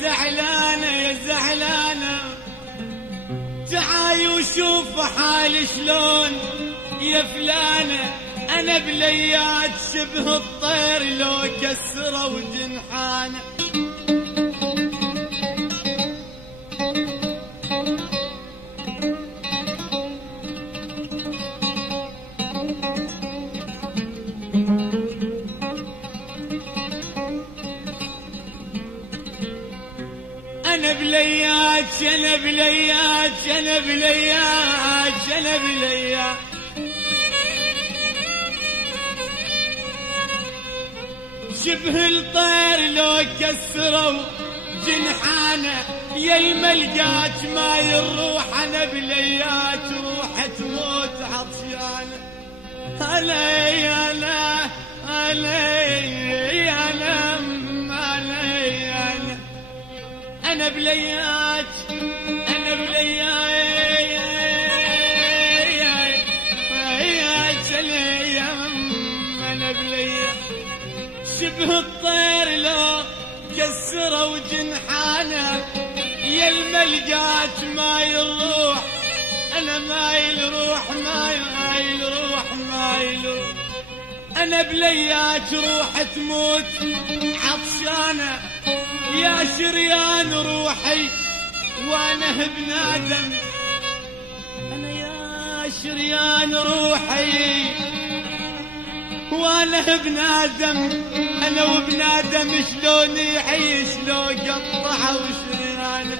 زعلانة يا زعلانة، تعاي وشوف حالي شلون يا فلانة. أنا بليات شبه الطير لو كسروا جنحانه. أنا بليات أنا بليات أنا بليات أنا بليات، شبه الطير لو كسروا جنحانه. يا الملقات ما يروح أنا بليات روح تموت عطشانه. علي أنا علي أنا علي أنا بليات أنا بليات أنا بليات، شبه الطير لو كسروا جنحانه. يا الملقات ما يروح أنا مايل روح مايل روح مايل روح. أنا بليات روح تموت عطشانة. يا شريان روحي وأنا بنادم، أنا يا شريان روحي وأنا بنادم. أنا وبنادم شلون يعيش لو قطعوا شريانه.